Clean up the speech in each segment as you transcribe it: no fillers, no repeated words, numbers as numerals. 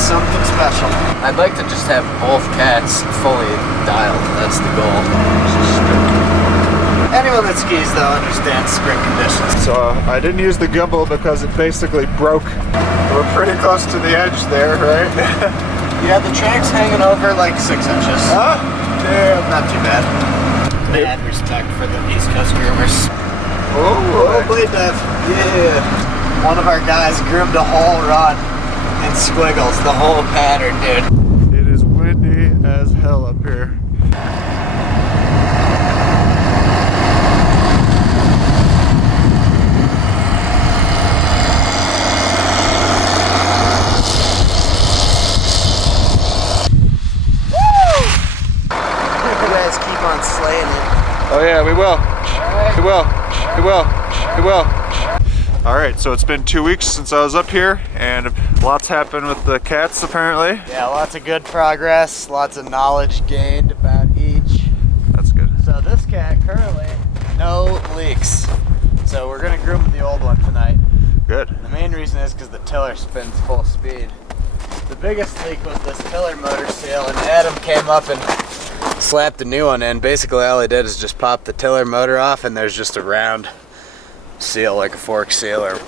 something special. I'd like to just have both cats fully dialed. That's the goal. Anyone that skis, though, understands spring conditions. So I didn't use the gimbal because it basically broke. We're pretty close to the edge there, right? Yeah, the track's hanging over like 6 inches. Huh? Damn, not too bad. Mad respect for the East Coast groomers. Oh, blade dive. Yeah. One of our guys groomed a whole run in squiggles, the whole pattern, dude. It is windy as hell up here. Slaying it. Oh yeah, we will. We will. We will. We will. All right, so it's been 2 weeks since I was up here, and lots happened with the cats apparently. Yeah, lots of good progress, lots of knowledge gained about each. That's good. So this cat currently, no leaks. So we're gonna groom the old one tonight. Good. The main reason is because the tiller spins full speed. The biggest leak was this tiller motor seal, and Adam came up and slapped a new one in. Basically all he did is just pop the tiller motor off, and there's just a round seal, like a fork seal or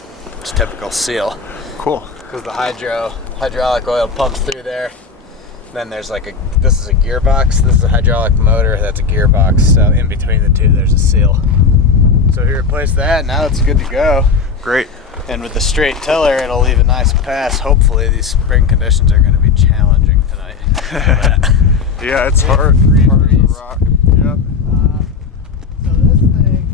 just typical seal. Cool. Because the hydraulic oil pumps through there. Then there's like this is a gearbox, this is a hydraulic motor, that's a gearbox. So in between the two there's a seal. So he replaced that, now it's good to go. Great. And with the straight tiller, it'll leave a nice pass. Hopefully these spring conditions are going to be challenging tonight. Yeah, it's hard. Hard as a rock. Yep. So this thing,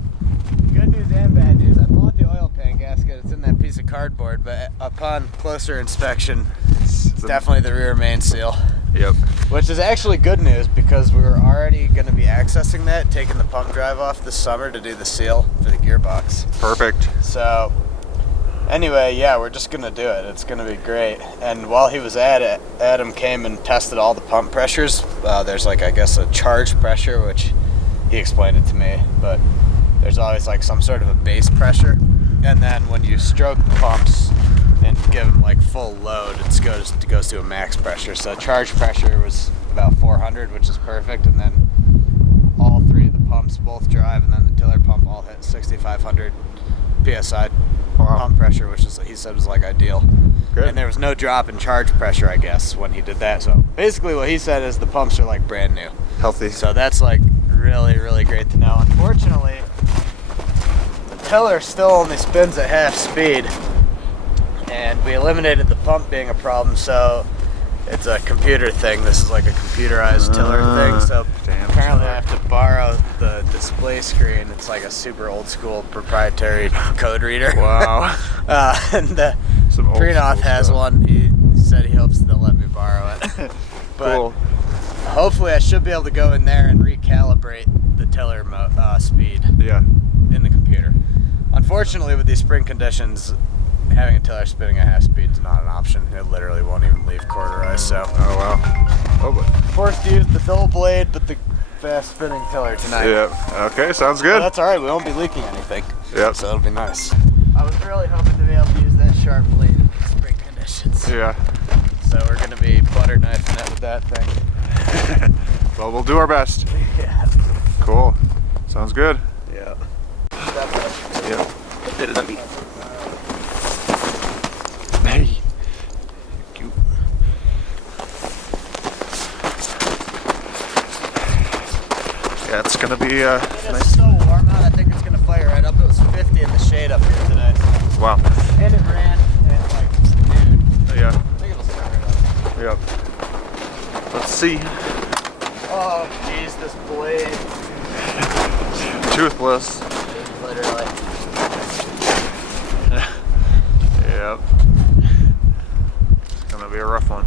good news and bad news. I bought the oil pan gasket. It's in that piece of cardboard, but upon closer inspection, it's definitely the rear main seal. Yep. Which is actually good news because we were already going to be accessing that, taking the pump drive off this summer to do the seal for the gearbox. Perfect. So anyway, yeah, we're just going to do it. It's going to be great. And while he was at it, Adam came and tested all the pump pressures. There's like, I guess, a charge pressure, which he explained it to me, but there's always like some sort of a base pressure. And then when you stroke the pumps and give them like full load, it goes to a max pressure. So charge pressure was about 400, which is perfect. And then all three of the pumps both drive, and then the tiller pump all hit 6,500 PSI. Wow. Pump pressure, which is, he said, was like ideal. Good. And there was no drop in charge pressure, I guess, when he did that. So basically what he said is the pumps are like brand new. Healthy. So that's like really, really great to know. Unfortunately, the tiller still only spins at half speed, and we eliminated the pump being a problem, so it's a computer thing. This is like a computerized tiller thing. So apparently I have to borrow the display screen. It's like a super old school proprietary code reader. Wow. And Some old Prenoth school has stuff. one. He said he hopes they'll let me borrow it. But Cool. hopefully I should be able to go in there and recalibrate the tiller speed Yeah. in the computer. Unfortunately, with these spring conditions, having a tiller spinning at half speed is not an option. It literally won't even leave Corduroy. So Oh wow. Oh boy. forced to use the dull blade, but the fast spinning tiller tonight. Yep. Okay, sounds But good. that's all right. We won't be leaking anything. Yep. So it'll be nice. I was really hoping to be able to use that sharp blade in spring conditions. Yeah. So we're gonna be butter knifing it with that thing. Well, we'll do our best. Yeah. Cool. Sounds good. Yeah. Yep. Let me. Hey. Cute. Yeah, it's gonna be It's so warm out. I think it's gonna fire right up. It was 50 in the shade up here today. wow. And it ran at like noon. Yeah. I think it'll start right up. Yep. Let's see. Oh, jeez, this blade. Toothless. Literally. Yep. It's gonna be a rough one.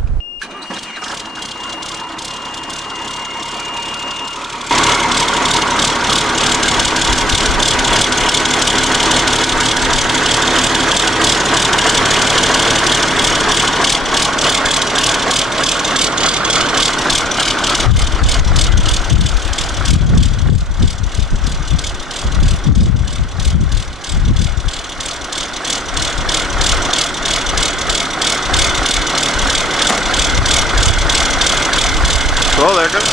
Well, there it goes.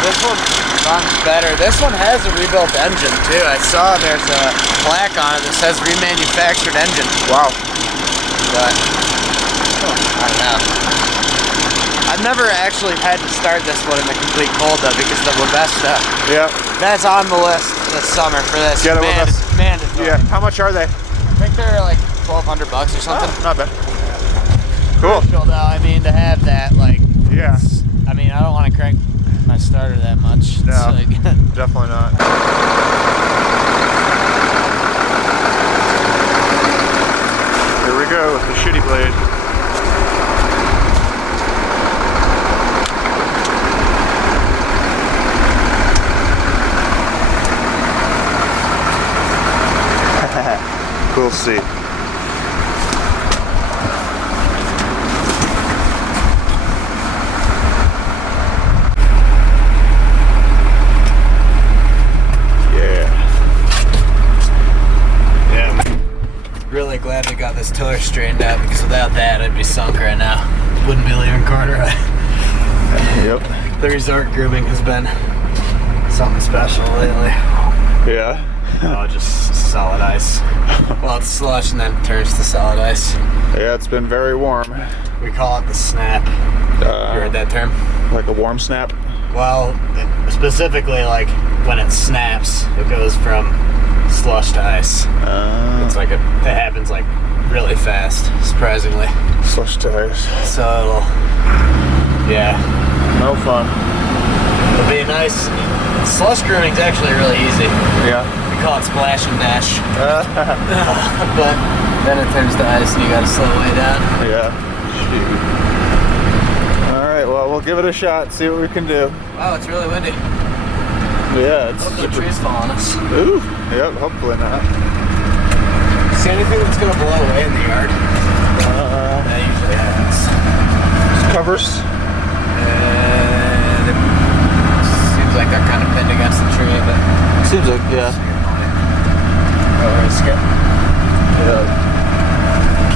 This one runs better. This one has a rebuilt engine too. I saw there's a plaque on it that says remanufactured engine. Wow. But I don't know. I've never actually had to start this one in the complete cold though because the Webesta. Yeah. That's on the list this summer for this. Get a Webesta. Mandatory. Yeah. How much are they? I think they're like $1,200 or something. Oh, not bad. Cool. Crucial though. I mean, to have that, like. Yeah. I mean, I don't want to crank my starter that much. No, like, definitely not. Here we go with the shitty blade. We'll see. Really glad we got this tiller straightened out because without that I'd be sunk right now. Wouldn't be leaving Corduroy. Yep. The resort grooming has been something special lately. Yeah. Oh, just solid ice. Well, it's slush and then turns to solid ice. Yeah, it's been very warm. We call it the snap. You heard that term? Like a warm snap? Well, specifically like when it snaps, it goes from slush to ice. It's like it happens like really fast, surprisingly. Slush to ice. So it'll, yeah. No fun. It'll be nice. Slush grooming's actually really easy. Yeah. We call it splash and dash. But then it turns to ice and you gotta slow way down. Yeah. Shoot. Alright, well, we'll give it a shot, see what we can do. Wow, it's really windy. Yeah, it's Hope no trees fall on us. Ooh. Yep, hopefully not. See anything that's gonna blow away in the yard? That usually happens. Just covers. It seems like they're kind of pinned against the tree, but Seems like, yeah.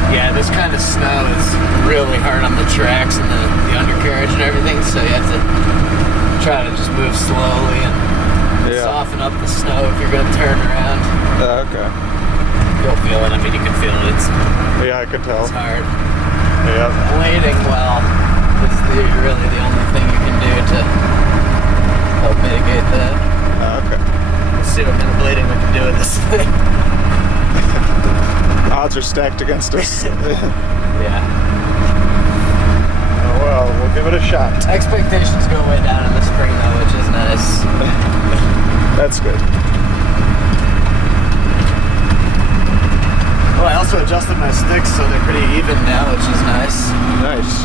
Yeah, this kind of snow is really hard on the tracks and the undercarriage and everything, so you have to try to just move slowly and soften up the snow if you're going to turn around. Okay. You'll feel it. I mean, you can feel it. Yeah, I can tell. It's hard. Yeah. Blading well is really the only thing you can do to help mitigate that. Okay. Let's see what kind of blading we can do with this thing. Odds are stacked against us. Yeah. Oh well, we'll give it a shot. Expectations go way down in the spring though, which is nice. That's good. Well, I also adjusted my sticks so they're pretty even now, which is nice. Nice.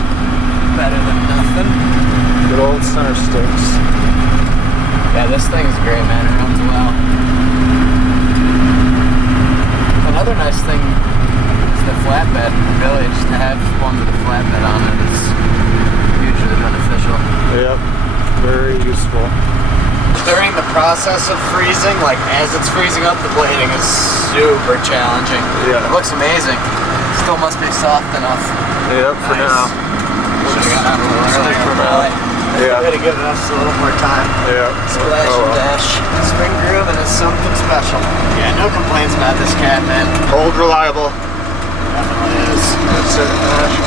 Better than nothing. Good old center sticks. Yeah, this thing is great, man. It runs well. Another nice thing is the flatbed. Really, just to have one with a flatbed on it is hugely beneficial. Yep. Very useful. During the process of freezing, like as it's freezing up, the blading is super challenging. Yeah. It looks amazing. Still must be soft enough. Yep, for Nice. now. Should have got out a little earlier. for now. Probably. Yeah. Could have given us a little more time. Yeah. Splash Oh, and dash. Spring grooving is something special. Yeah, no complaints about this cat, man. Old reliable. Definitely is. That's it.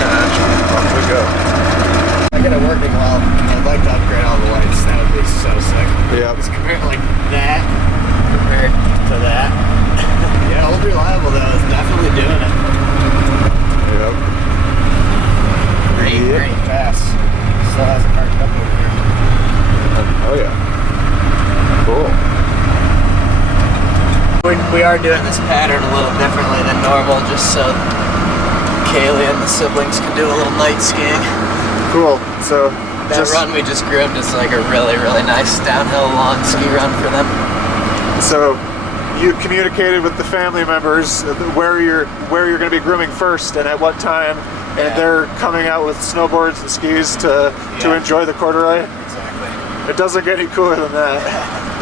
Gosh. Off we go. I get it working well. I'd like to upgrade all the lights. That would be so sick. Yeah. Just compared like that compared to that. Yeah, old reliable though is definitely doing it. Yep. Great pass. Still hasn't marked up over here. Oh yeah. Cool. We are doing this pattern a little differently than normal, just so Kaylee and the siblings can do a little night skiing. Cool. So That run we just groomed is like a really, really nice downhill long ski run for them. So you communicated with the family members where you're going to be grooming first and at what time, and they're coming out with snowboards and skis to enjoy the Corduroy. Exactly. It doesn't get any cooler than that.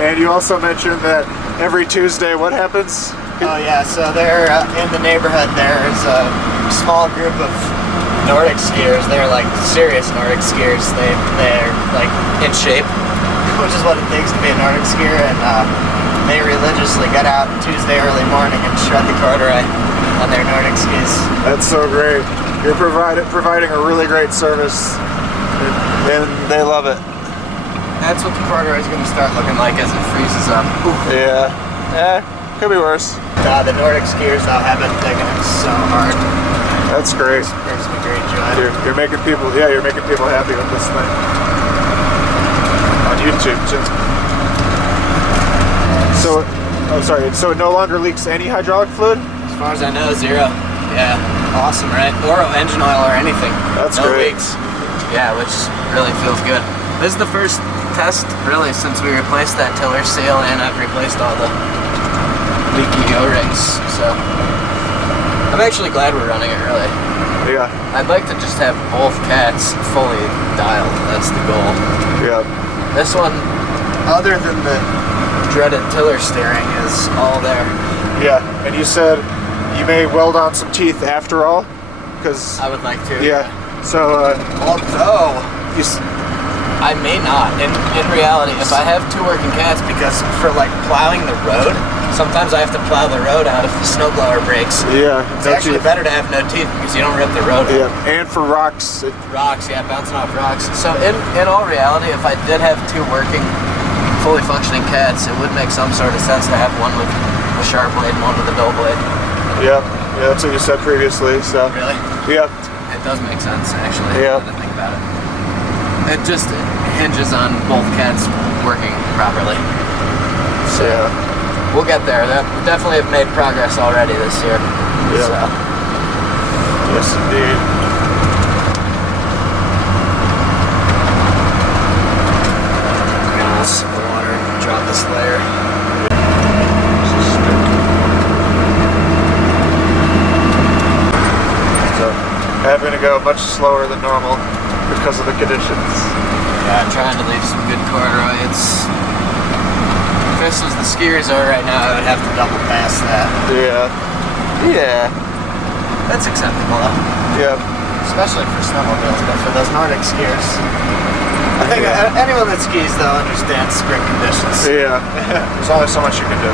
And you also mentioned that every Tuesday, what happens? Oh yeah, so they're in the neighborhood. There's a small group of Nordic skiers. They're like serious Nordic skiers. They're like in shape, which is what it takes to be a Nordic skier. And they religiously get out Tuesday early morning and shred the corduroy on their Nordic skis. That's so great. You're providing a really great service, and they love it. That's what the corduroy is going to start looking like as it freezes up. Ooh. Yeah. Could be worse. The Nordic skiers though have been digging it so hard. That's great. It brings me great joy. You're making people. Yeah, you're making people happy with this thing on YouTube too. So, So it no longer leaks any hydraulic fluid? As far as I know, zero. Yeah, awesome, right? Or engine oil or anything. That's no great. leaks. Yeah, which really feels good. This is the first test, really, since we replaced that tiller seal, and I've replaced all the leaky O-rings. So I'm actually glad we're running it, really. Yeah. I'd like to just have both cats fully dialed. That's the goal. Yeah. This one, other than the dreaded tiller steering, is all there. Yeah. And you said you may weld on some teeth after all, because I would like to. Yeah. So although I may not. In reality, if I have two working cats, because for like plowing the road, sometimes I have to plow the road out if the snowblower breaks. yeah, It's actually better to have no teeth because you don't rip the road out. Yeah, and for rocks. Rocks, yeah, bouncing off rocks. So in all reality, if I did have two working, fully functioning cats, it would make some sort of sense to have one with a sharp blade and one with a dull blade. Yeah, that's what you said previously. So. Really? Yeah. It does make sense, actually. Yeah. Now that I think about it. It just hinges on both cats working properly. So Yeah. we'll get there. We definitely have made progress already this year. Yeah. So. Yes, indeed. I'm gonna sip the water and drop this layer. So, having to go much slower than normal because of the conditions. Yeah, I'm trying to leave some good corduroy. If this was the skiers are right now, I would have to double pass that. Yeah. Yeah. That's acceptable though. Yeah. Especially for snowmobiles, but for those Nordic skiers. I think anyone that skis though understands spring conditions. Yeah. There's only so much you can do.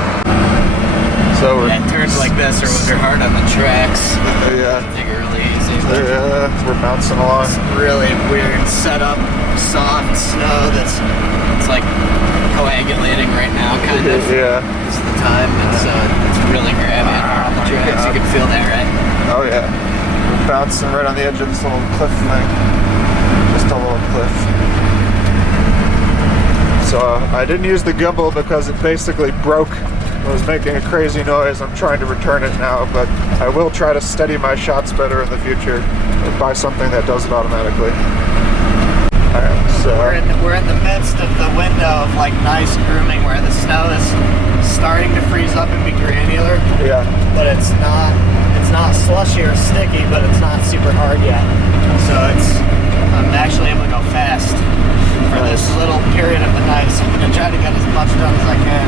So we're, And turns like this are when they're hard on the tracks. yeah. Take it really easy. But Yeah, we're bouncing along. it's really weird setup, soft snow that's it's like coagulating right now, kind of. Yeah. This is the time, and so it's really grabby and hard on the tracks. You can feel that, right? Oh yeah. We're bouncing right on the edge of this little cliff thing. Just a little cliff. So I didn't use the gimbal because it basically broke. It was making a crazy noise. I'm trying to return it now, but I will try to steady my shots better in the future and buy something that does it automatically. Alright, so We're in the midst of the window of like nice grooming where the snow is starting to freeze up and be granular, yeah. but it's not slushy or sticky, but it's not super hard yet. So I'm actually able to go fast for this little period of the night. So I'm gonna try to get as much done as I can.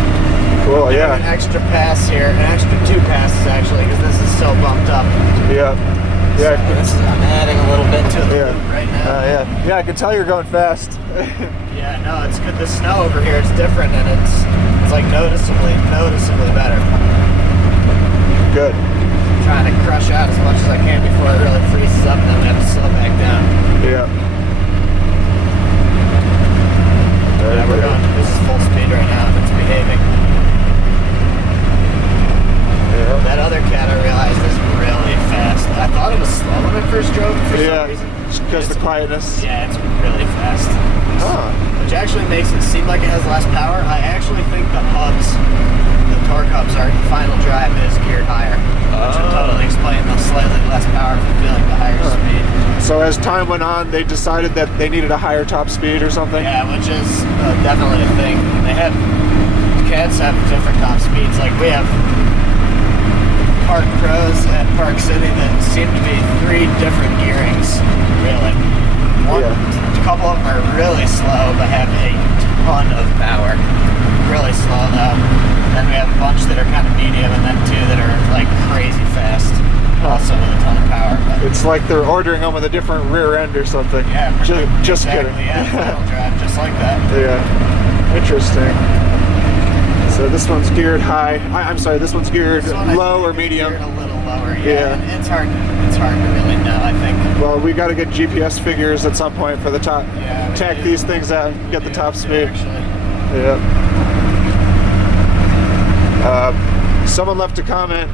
Cool, An yeah. extra pass here, an extra 2 passes actually, because this is so bumped up. Yeah. Yeah. So I'm adding a little bit to the Yeah. loop right now. Yeah. Yeah, I can tell you're going fast. Yeah, no, it's good. The snow over here is different, and it's like noticeably better. Good. Trying to crush out as much as I can before it really freezes up, and then we have to slow back down. Yeah. Yeah, we're going. This is full speed right now. It's behaving. Yeah. That other cat I realized is really fast. I thought it was slow when I first drove it for some reason. Because the quietness. Yeah, it's really fast. Oh. Which actually makes it seem like it has less power. I actually think the hubs, the torque hubs, are final drive is geared higher. Which would totally explain the slightly less power for feeling the higher speed. So as time went on, they decided that they needed a higher top speed or something? Yeah, which is definitely a thing. Cats have different top speeds. Like we have Park Pros at Park City that seem to be 3 different gearings, really. A couple of them are really slow but have a ton of power. Really slow though. And then we have a bunch that are kind of medium and then 2 that are like crazy fast. also with a ton of power. But It's like they're ordering them with a different rear end or something. yeah, Just exactly, kidding. Yeah, final drive, just like that. Yeah, interesting. So this one's geared high. I'm sorry, this one's geared This one, I low think, or is medium. geared a little lower. Yeah. Yeah, and it's hard to really know. I think. Well, we got to get GPS figures at some point for the top. Yeah, we Tack do. these things out and get the top speed. Actually. Yeah. Someone left a comment.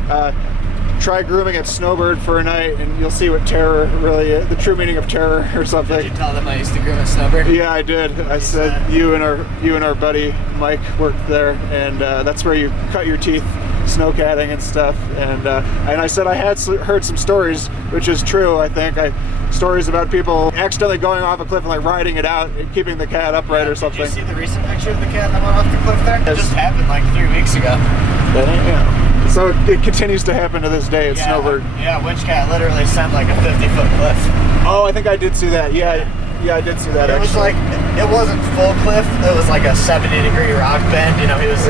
Try grooming at Snowbird for a night, and you'll see what terror really is, the true meaning of terror, or something. Did you tell them I used to groom at Snowbird? Yeah, I did. I said you and our buddy Mike worked there, and that's where you cut your teeth, snowcatting and stuff. And I said I had heard some stories, which is true. I think stories about people accidentally going off a cliff and like riding it out and keeping the cat upright or something. Did you see the recent picture of the cat that went off the cliff there? It just happened like 3 weeks ago. Yeah. So it continues to happen to this day at Snowbird. Yeah, Winch Cat literally sent like a 50-foot cliff. Oh, I think I did see that. Yeah, I did see that. It was like, it wasn't full cliff, it was like a 70-degree rock bend. You know, he was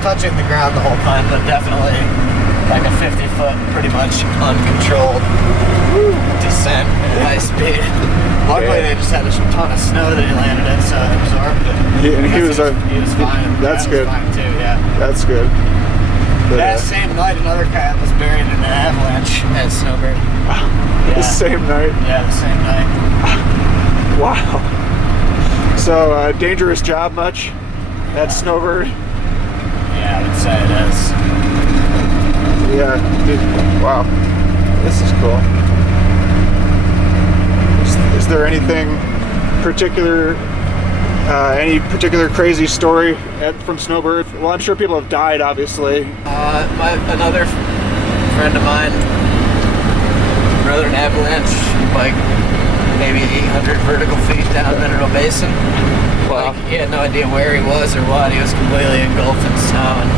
touching the ground the whole time, but definitely like a 50-foot, pretty much uncontrolled descent at high speed. Luckily, they just had a ton of snow that he landed in, so it absorbed it. Yeah, and he was fine. That's good. Fine too, yeah. That's good. But, That same night, another cat was buried in an avalanche at Snowbird. The same night. Yeah, the same night. Wow. So, dangerous job much at Snowbird? Yeah, I would say it is. Yeah. Wow. This is cool. Is there anything particular? Any particular crazy story from Snowbird? Well, I'm sure people have died, obviously. Another friend of mine rode an avalanche, like maybe 800 vertical feet down Mineral Basin. Wow. Like, he had no idea where he was or what. He was completely engulfed in snow. And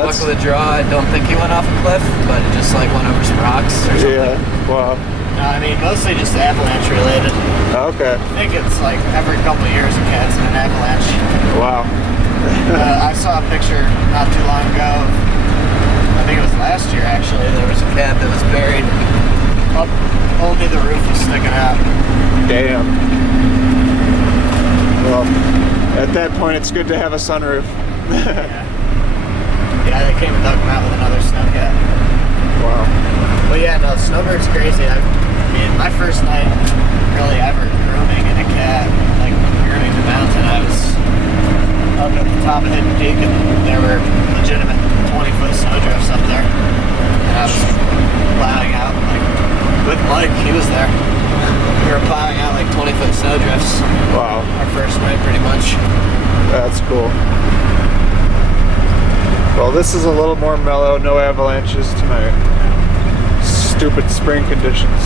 luck of the draw, I don't think he went off a cliff, but it just like went over some rocks or something. Yeah. Wow. No, I mean, mostly just avalanche related. Okay. I think it's like every couple of years a cat's in an avalanche. Wow. I saw a picture not too long ago. I think it was last year actually. There was a cat that was buried up. Only the roof was sticking out. Damn. Well, at that point, it's good to have a sunroof. Yeah, they came and dug him out with another snowcat. Wow. Well, yeah, no, Snowbird's crazy. I mean, my first night really ever grooming in a cat, like grooming the mountain, I was up at the top of Hidden Peak, and there were legitimate 20-foot snowdrifts up there. And I was plowing out, like, with Mike, he was there. We were plowing out like 20-foot snowdrifts. Wow. Our first night, pretty much. That's cool. Well, this is a little more mellow. No avalanches tonight. Stupid spring conditions.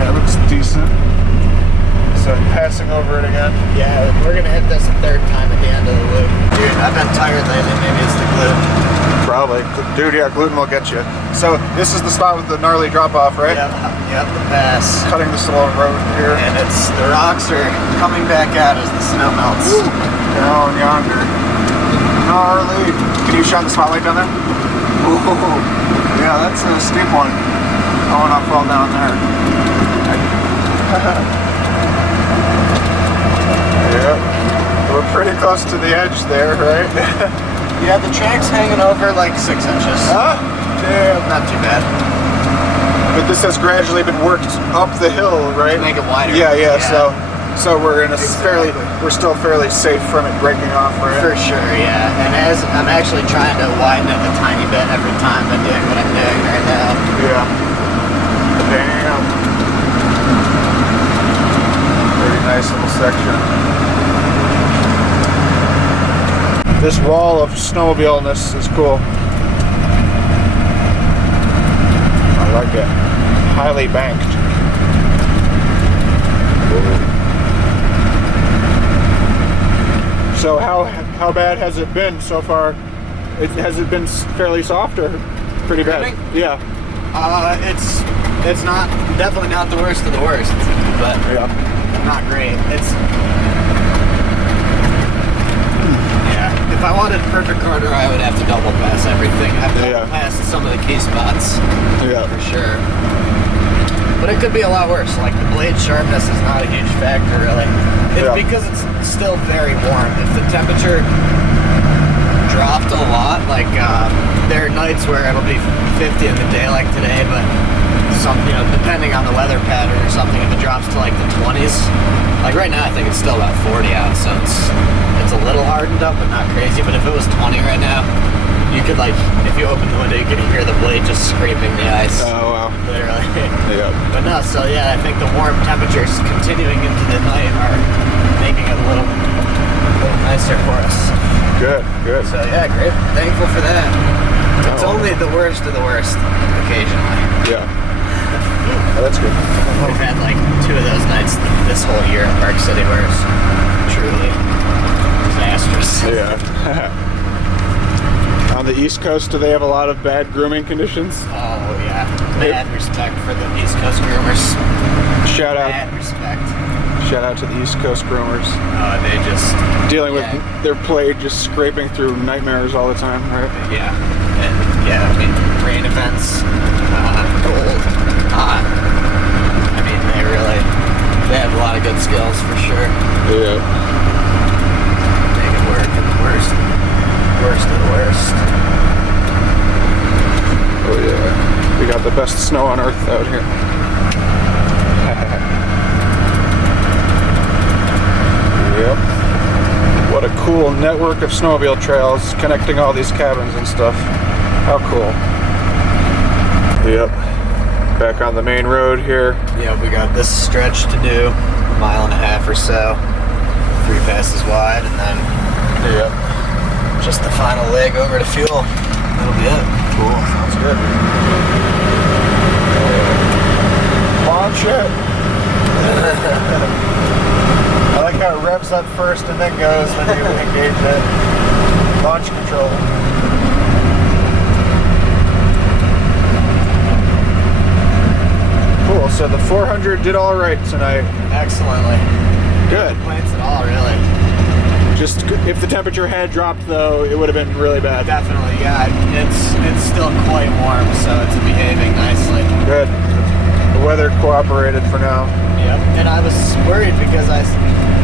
Yeah, it looks decent. So passing over it again. Yeah, we're gonna hit this a third time at the end of the loop. Dude, I've been tired lately. Maybe it's the glue. Probably. Dude, yeah, gluten will get you. So this is the spot with the gnarly drop off, right? Yep, the pass. Cutting this little road here. And it's, the rocks are coming back out as the snow melts. Ooh. Down yonder. Gnarly. Can you shine the spotlight down there? Ooh. Yeah, that's a steep one. I want to fall down there. Yep. We're pretty close to the edge there, right? Yeah, the track's hanging over like 6 inches. Huh? Damn. Not too bad. But this has gradually been worked up the hill, right? To make it wider. Yeah. So we're in a we're still fairly safe from it breaking off, right? For sure, yeah. And as I'm actually trying to widen it a tiny bit every time by doing what I'm doing right now. Yeah. Damn. Very nice little section. This wall of snowmobileness is cool. I like it. Highly banked. So how bad has it been so far? Has it been fairly soft or pretty bad? Yeah. It's not, definitely not the worst of the worst, but not great. It's, yeah, if if I wanted perfect corduroy, I would have to double pass everything. I've double passed some of the key spots. Yeah. For sure. But it could be a lot worse. Like the blade sharpness is not a huge factor, really. It's because it's still very warm. If the temperature dropped a lot, like there are nights where it'll be 50 in the day, like today, but depending on the weather pattern or something, if it drops to like the 20s, like right now, I think it's still about 40 out, so it's a little hardened up, but not crazy. But if it was 20 right now, you could if you open the window, you could hear the blade just scraping the ice. Oh wow. Literally. Yeah. But no, so yeah, I think the warm temperatures continuing into the night are making it a little nicer for us. Good. So yeah, great. Thankful for that. It's only the worst of the worst occasionally. Yeah. Oh, that's good. We've had like 2 of those nights this whole year in Park City where it's truly disastrous. Yeah. On the East Coast, do they have a lot of bad grooming conditions? Oh yeah. Mad respect for the East Coast groomers. Shout out. Mad respect. Shout out to the East Coast groomers. They just dealing with their blade just scraping through nightmares all the time, right? Yeah. And yeah, I mean, rain events, cold, hot. I mean, they have a lot of good skills for sure. Yeah. Make it work at the worst of the worst. Oh yeah. We got the best snow on earth out here. Yep. What a cool network of snowmobile trails connecting all these cabins and stuff. How cool. Yep. Back on the main road here. Yeah, we got this stretch to do, 1.5 miles or so, 3 passes wide, and then just the final leg over to fuel. That'll be it. Cool. Sounds good. Launch it. I like how it revs up first and then goes when you engage it. Launch control. Cool. So the 400 did all right tonight. Excellently. Good. No complaints at all, really. Just if the temperature had dropped, though, it would have been really bad. Definitely, yeah. It's still quite warm, so it's behaving nicely. Good. The weather cooperated for now. Yep. And I was worried because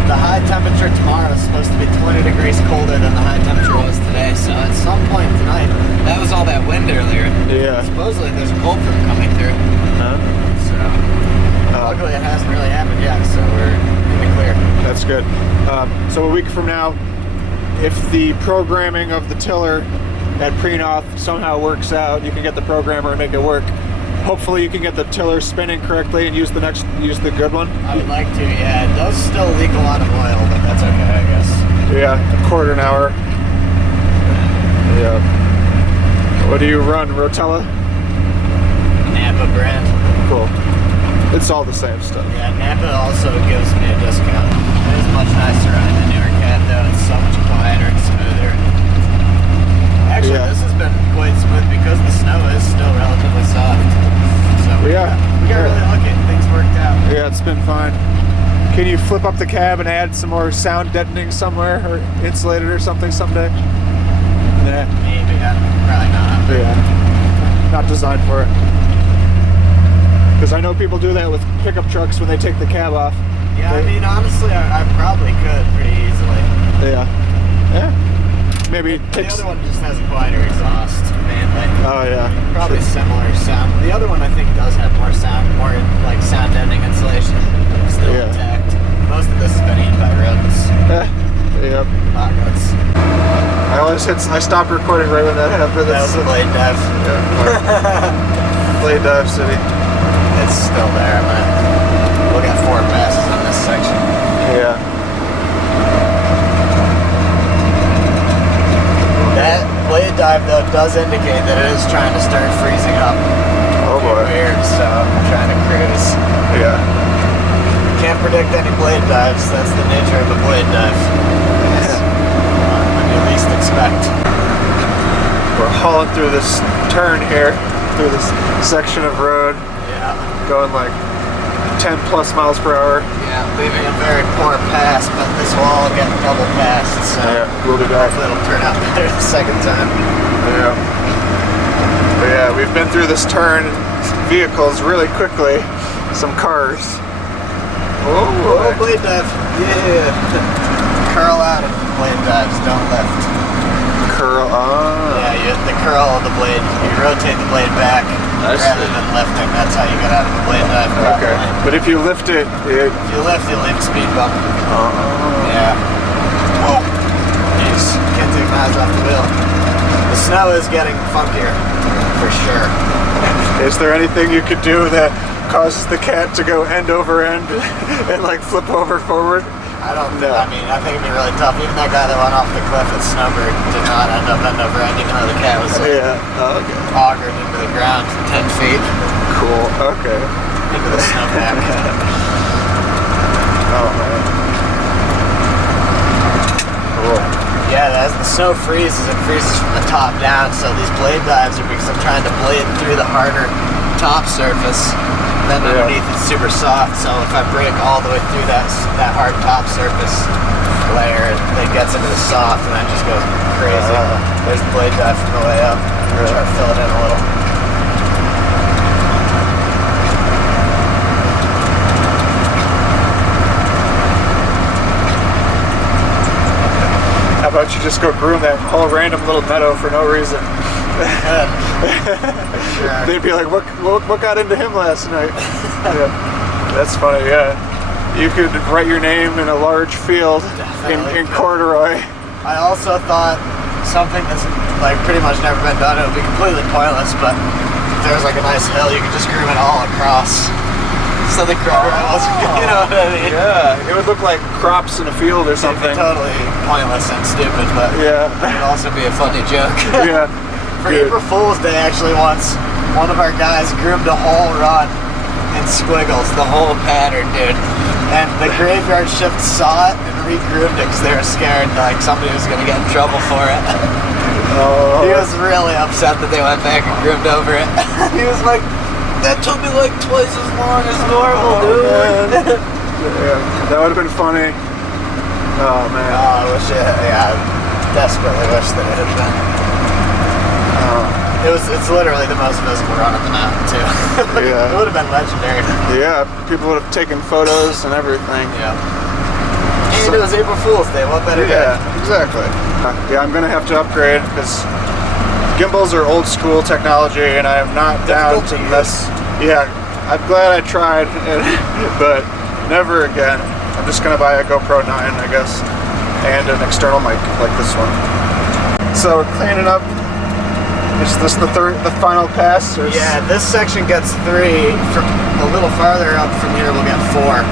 the high temperature tomorrow is supposed to be 20 degrees colder than the high temperature was today. So at some point tonight, that was all that wind earlier. Yeah. Supposedly there's a cold front coming through. Huh? So luckily it hasn't really happened yet, so we're in the clear. That's good. So a week from now, if the programming of the tiller at Prenoth somehow works out, you can get the programmer and make it work. Hopefully you can get the tiller spinning correctly and use the good one. I would like to, yeah. It does still leak a lot of oil, but that's okay, I guess. Yeah, a quarter an hour. Yeah. What do you run, Rotella? Napa brand. Cool. It's all the same stuff. Yeah, Napa also gives me a discount. It is much nicer on the newer cat, though. It's so much quieter and smoother. Actually, this has been quite smooth because the snow is still relatively soft. So we got really lucky. Things worked out. Yeah, it's been fine. Can you flip up the cab and add some more sound deadening somewhere, or insulate it or something someday? Nah. Maybe. Probably not. Yeah. Not designed for it. Because I know people do that with pickup trucks when they take the cab off. Yeah, I mean, honestly, I probably could pretty easily. Yeah. Yeah. Maybe the other one just has a quieter exhaust, mainly. Oh, yeah. Probably similar sound. The other one, I think, does have more sound, more like sound deadening insulation. Still intact. Most of this has been eaten by rodents. Yep. Hot rods. I stopped recording right when that happened. That was a blade dive. Yeah. Blade dive city. It's still there, but we'll get 4 passes on this section. Yeah. That blade dive, though, does indicate that it is trying to start freezing up. Oh boy. Weird, so I'm trying to cruise. Yeah. Can't predict any blade dives. That's the nature of a blade dive. When you least expect. We're hauling through this turn here, through this section of road. Yeah. Going like 10 plus miles per hour. Yeah, Yeah, leaving a very poor pass, but this will all get double passed, so Yeah, we'll be back. hopefully it'll turn out better the second time. Yeah. But yeah, we've been through this turn, vehicles really quickly, some cars. Oh, Oh, blade dive. Yeah. Curl out of blade dives, don't lift. curl. Yeah, the curl of the blade, you rotate the blade back rather than lifting. That's how you get out of the blade dive. Okay. But if you lift it, If you lift, you'll leave a speed bump. Yeah. Whoa. Jeez, can't take my eyes off the wheel. The snow is getting funkier, for sure. Is there anything you could do that causes the cat to go end over end and like flip over forward? I don't know. I mean, I think it'd be really tough. Even that guy that went off the cliff at Snowbird did not end up end over end, even though the cat was like, Okay. augered into the ground 10 feet Cool. Okay. into the snowpack. Oh man. Cool. Yeah, as the snow freezes, it freezes from the top down, so these blade dives are because I'm trying to blade through the harder top surface. Then underneath it's super soft, so if I break all the way through that hard top surface layer, it gets into the soft and then just goes crazy. There's the blade dive from the way up. Try to fill it in a little. How about you just go groom that whole random little meadow for no reason? Sure. They'd be like, what got into him last night? Yeah. That's funny, yeah. You could write your name in a large field in corduroy. I also thought something that's like pretty much never been done, it would be completely pointless, but if there's like a nice hill, you could just groom it all across. So the corduroy wasn't, you know what I mean? Yeah, it would look like crops in a field or It'd something. be totally pointless and stupid, but Yeah. it would also be a funny joke. Yeah. For April Fool's Day, actually, once one of our guys groomed a whole run in squiggles, the whole pattern, dude. And the graveyard shift saw it and re-groomed it because they were scared like somebody was going to get in trouble for it. He was really upset that they went back and groomed over it. He was like, that took me like twice as long as normal, dude. Yeah, that would have been funny. Oh man. Oh, I wish it, yeah, I desperately wish that it had been. It's literally the most visible run on the mountain too. Yeah. It would have been legendary. Yeah, people would have taken photos and everything. Yeah. And it was April Fool's Day. What better day? Yeah, exactly. Yeah, I'm gonna have to upgrade because gimbals are old school technology, and I am not down to mess. Yeah, I'm glad I tried, but never again. I'm just gonna buy a GoPro 9, I guess, and an external mic like this one. So we're cleaning up. Is this the final pass? Or Yeah, this section gets 3. From a little farther up from here, we'll get 4,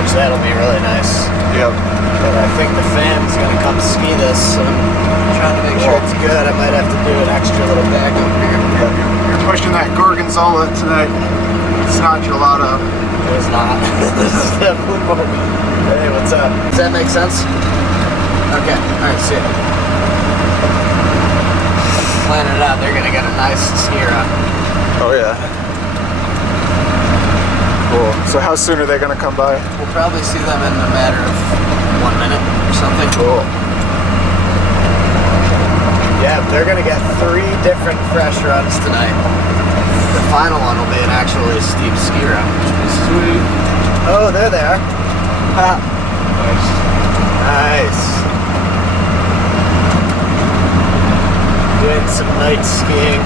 which that'll be really nice. Yep. But I think the fan's gonna come ski this, so I'm trying to make sure it's good. I might have to do an extra little bag up here. Yeah, you're pushing that gorgonzola tonight. It's not gelato. It was not. This is definitely more. Hey, what's up? Does that make sense? Okay, alright, see ya. Planning it out, they're gonna get a nice ski run. Oh yeah. Cool. So how soon are they gonna come by? We'll probably see them in a matter of 1 minute or something. Cool. Yeah, they're gonna get 3 different fresh runs tonight. The final one will be an actually steep ski run, which will be sweet. Oh, there they are. Ha. Nice. Doing some night skiing.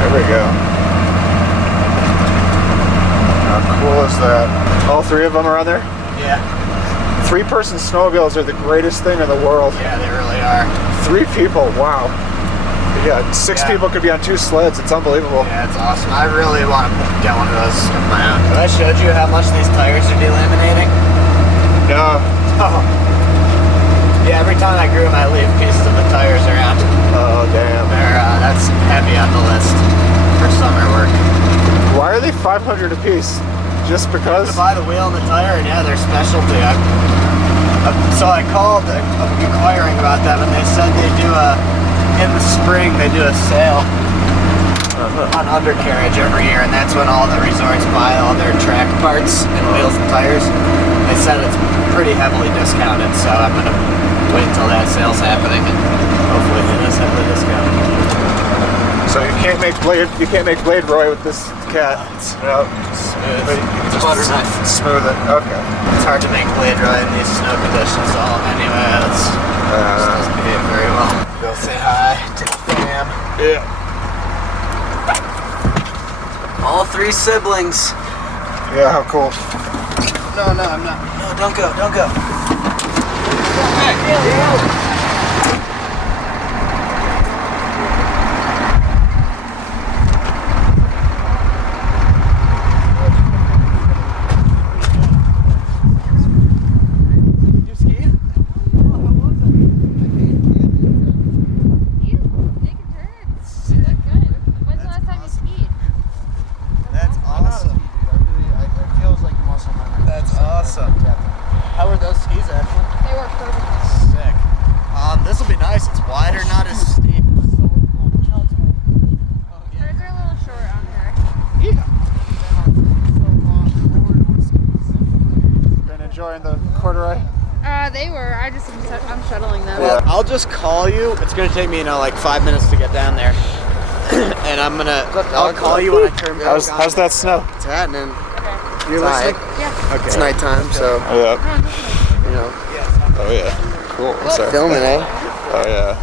There we go. How cool is that? All 3 of them are on there? Yeah. 3-person snowmobiles are the greatest thing in the world. Yeah, they really are. 3 people, wow. Yeah, 6 Yeah. people could be on 2 sleds. It's unbelievable. Yeah, it's awesome. I really want to get one of those of my own. Have I showed you how much these tires are delaminating? No. Oh. Yeah, every time I groom, I leave pieces of the tires around. Oh, damn. That's heavy on the list for summer work. Why are they 500 a piece? Just because? To buy the wheel and the tire, and yeah, they're specialty. So I called inquiring about that, and they said they do a in the spring they do a sale on undercarriage every year, and that's when all the resorts buy all their track parts and wheels and tires. They said it's pretty heavily discounted, so I'm gonna wait until that sale's happening and hopefully it is heavily discounted. So you can't make blade Roy with this cat. No. Smooth. But you can It's a just butter knife. Smooth it. Okay. It's hard to make blade right in these snow conditions. All anyway, it doesn't behave very well. Go say hi to the fam. Yeah. All 3 siblings. Yeah. How cool. No, I'm not. No, don't go. Don't go. How are those skis actually? They work perfectly. Sick. This will be nice. It's wider, not as steep. Hers are a little short on her. Been enjoying the corduroy? They were. I'm shuttling them. Well, I'll just call you. It's gonna take me, like 5 minutes to get down there, and I'll call you when I turn back. How's that snow? It's happening. Okay. You're listening? Yeah. Okay. It's nighttime, so Oh yeah. you know, Oh yeah. Cool. filming it. Oh yeah.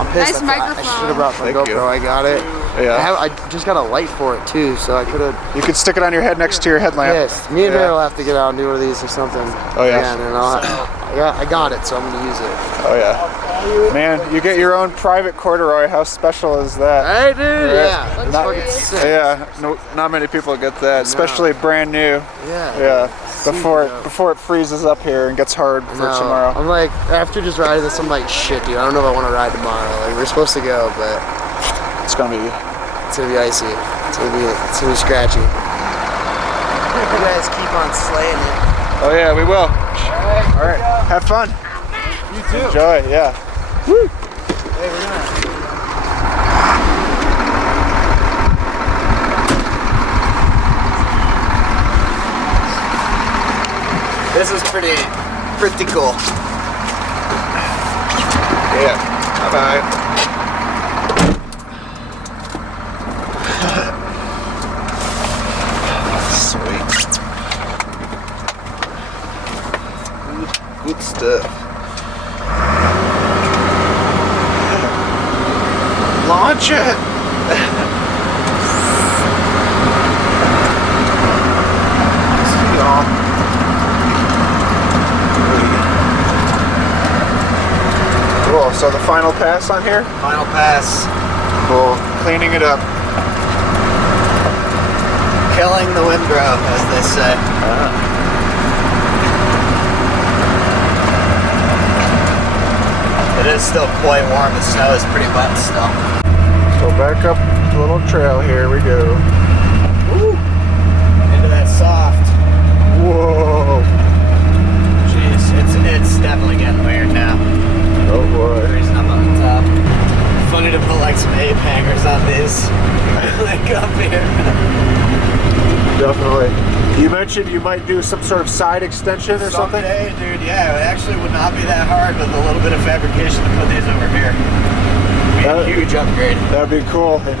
I'm pissed. Nice I should have microphone. brought my Thank GoPro. you. I got it. Yeah. I just got a light for it too, so I could have. You could stick it on your head next to your headlamp. Yes, me and Yeah. Bear will have to get out and do one of these or something. Oh, yeah? And then I got it, so I'm gonna use it. Oh yeah. Man, you get your own private corduroy. How special is that? Hey, dude. Yeah. Looks Not- pretty. Yeah. No, not many people get that, especially brand new. Yeah. Yeah. Super Before it freezes up here and gets hard for No, tomorrow. I'm like, after just riding this, I'm like, shit, dude. I don't know if I want to ride tomorrow. Like, we're supposed to go, but It's gonna be. it's gonna be icy. It's gonna be scratchy. You guys keep on slaying it. Oh yeah, we will. All right. Have fun. You too. Enjoy. Yeah. Hey, we're gonna. This is pretty cool. Yeah. Bye bye. Sweet. Good stuff. Launch it. See y'all. Cool. So the final pass on here? Final pass. Cool. Cleaning it up. Killing the windrow, as they say. It is still quite warm. The snow is pretty wet still. So back up the little trail here we go. Woo! Into that soft. Whoa. Jeez, it's definitely getting weird now. Oh boy. The reason I'm on the top. Funny to put like some ape hangers on these. Like up here. Definitely. You mentioned you might do some sort of side extension or something? Someday, dude, yeah, it actually would not be that hard with a little bit of fabrication to put these over here. It'd be a huge upgrade. That'd be cool. And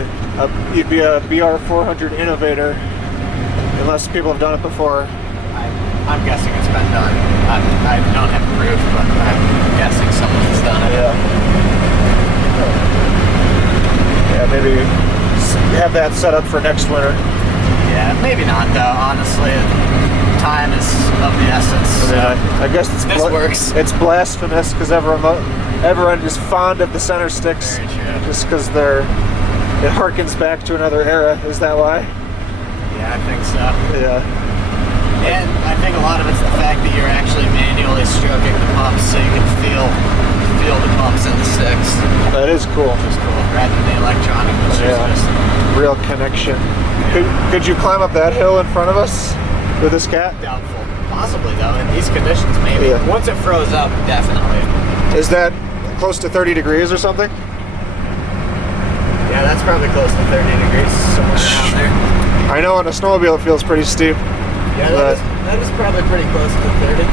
you'd be a BR400 innovator, unless people have done it before. I'm guessing it's been done. I don't have proof, but I'm guessing someone's done it. Yeah, maybe have that set up for next winter. Yeah, maybe not though, honestly. Time is of the essence. So I guess it's this works. It's blasphemous because everyone is fond of the center sticks, Very true. just because it harkens back to another era. Is that why? Yeah, I think so. Yeah. And I think a lot of it's the fact that you're actually manually stroking the pumps so you can feel the pumps in the sticks. That is cool. Which is cool, rather than the electronic, which is just Real connection. Could you climb up that hill in front of us with this cat? doubtful. Possibly though, in these conditions maybe. Yeah. Once it froze up, definitely. Is that close to 30 degrees or something? Yeah, that's probably close to 30 degrees, somewhere around there. I know on a snowmobile it feels pretty steep. Yeah, that is probably pretty close to 30.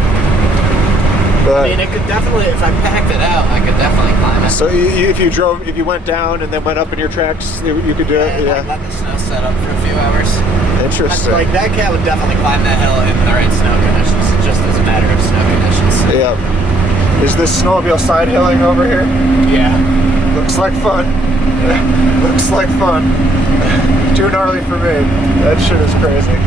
But, I mean, it could definitely, if I packed it out, I could definitely climb it. so if you went down and then went up in your tracks, you could do it. Like, let the snow set up for a few hours. Interesting. Like that cat would definitely climb that hill in the right snow conditions, just as a matter of snow conditions. Yeah. Is this snowmobile side hilling over here? Yeah. Looks like fun. Looks like fun. Too gnarly for me. That shit is crazy.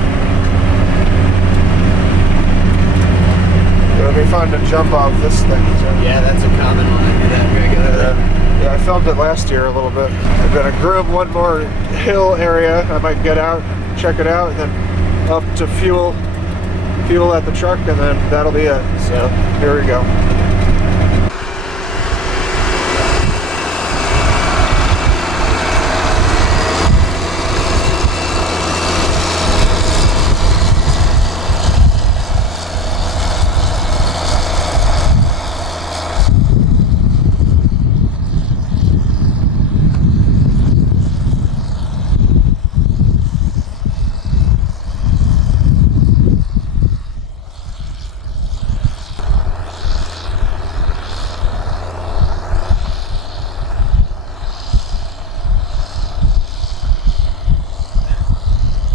It'll be fun to jump off this thing. So. Yeah, that's a common one. I do that regularly. Yeah, I filmed it last year a little bit. I'm gonna groom one more hill area. I might get out, check it out, and then up to fuel at the truck, and then that'll be it. So here we go.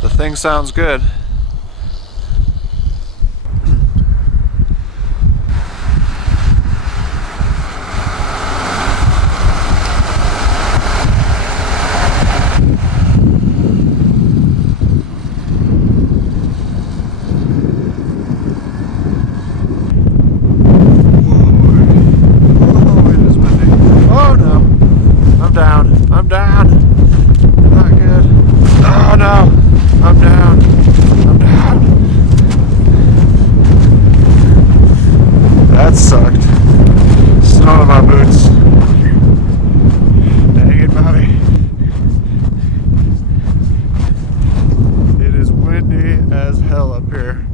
The thing sounds good. That sucked. Snow in my boots. Dang it, Bobby. It is windy as hell up here.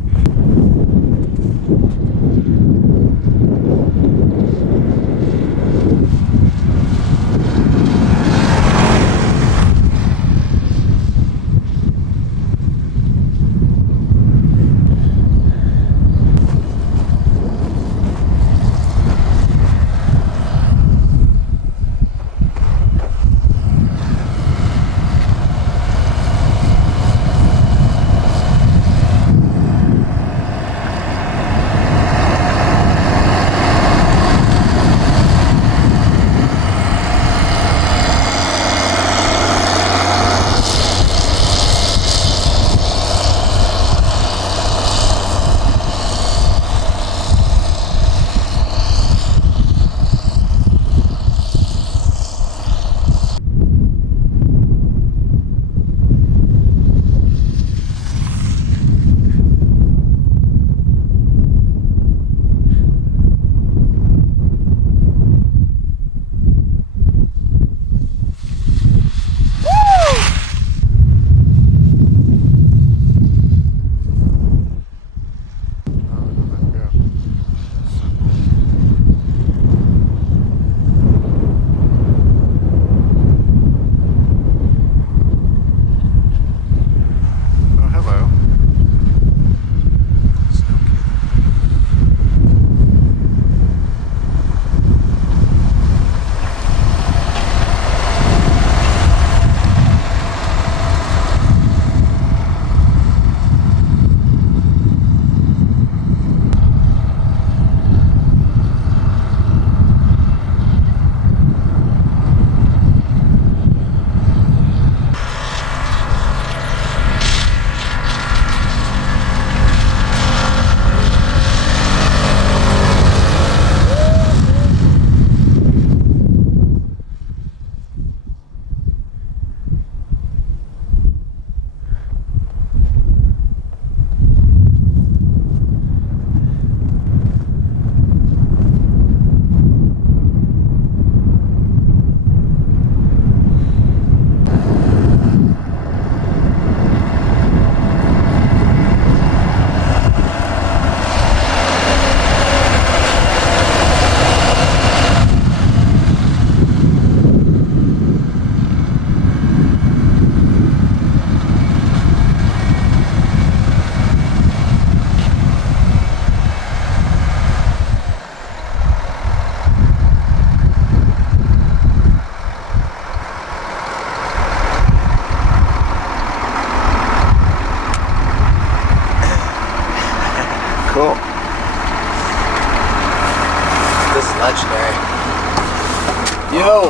Cool. This is legendary. Yo!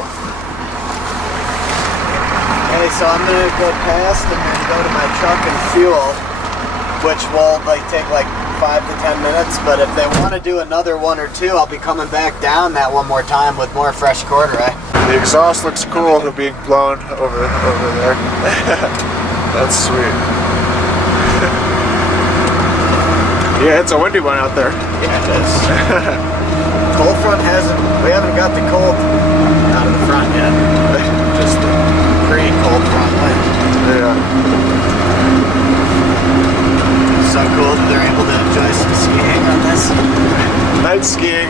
Hey, so I'm gonna go past and then go to my truck and fuel, which will like take like 5 to 10 minutes, but if they want to do another one or two, I'll be coming back down that one more time with more fresh corduroy. The exhaust looks cool being blown over there. That's sweet. Yeah, it's a windy one out there. Yeah, it is. Cold front we haven't got the cold out of the front yet. Just the pre-cold front wind. Yeah. So cool that they're able to enjoy some skiing on this. Night skiing,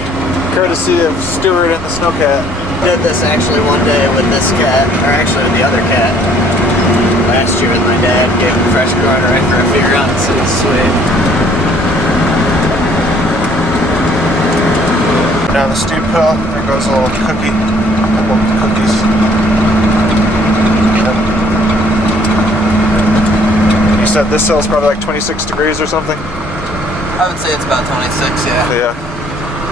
courtesy of Stuart and the Snowcat. Did this actually one day with this cat, or actually with the other cat. Last year with my dad, gave him fresh corduroy for a few runs. It was sweet. Down the steep hill, there goes a little cookie. Cookies. Yep. You said this hill's probably like 26 degrees or something? I would say it's about 26, yeah. Yeah.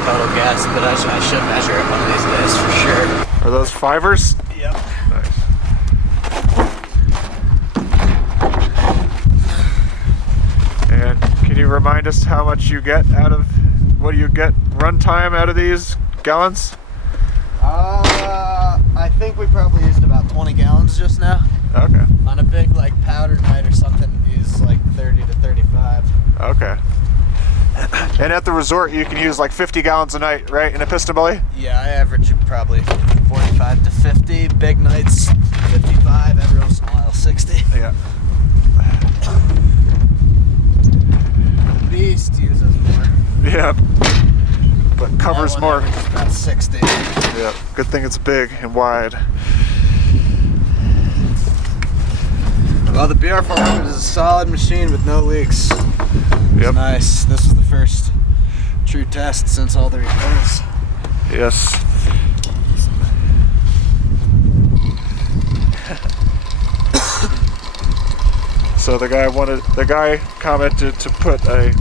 Total guess, but I should measure it one of these days for sure. Are those fivers? Yep. Nice. And can you remind us how much you get out of, what do you get run time out of these gallons? I think we probably used about 20 gallons just now. Okay. On a big like powder night or something, use like 30 to 35. Okay. And at the resort, you can use like 50 gallons a night, right, in a piston belly? Yeah, I average probably 45 to 50. Big nights, 55. Every once in a while, 60. Yeah. Beast uses more. Yeah. But covers That one more. averages about 60. Yeah. Good thing it's big and wide. Well, the BR400 is a solid machine with no leaks. It's Yep. nice. This was the first true test since all the repairs. Yes. So the guy commented to put a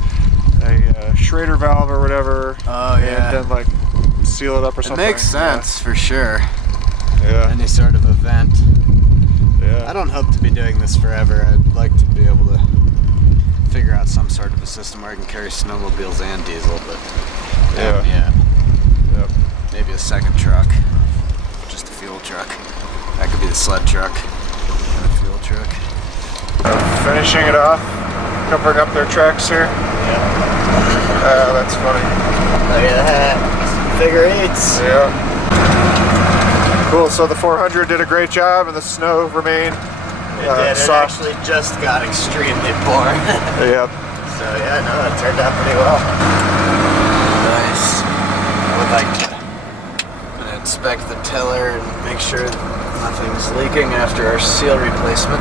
Schrader valve or whatever. Oh, yeah. And then like seal it up or It something. makes sense for sure. Yeah. Any sort of event. Yeah. I don't hope to be doing this forever. I'd like to be able to figure out some sort of a system where I can carry snowmobiles and diesel, but yeah. Yep. Maybe a second truck, just a fuel truck. That could be the sled truck and a fuel truck. Finishing it off, covering up their tracks here. That's funny. Look at that. Figure eights. Yeah. Cool. So the 400 did a great job, and the snow remained It did. It soft. actually just got extremely poor. Yep. So yeah, no, it turned out pretty well. Nice. I would like to inspect the tiller and make sure nothing's leaking after our seal replacement.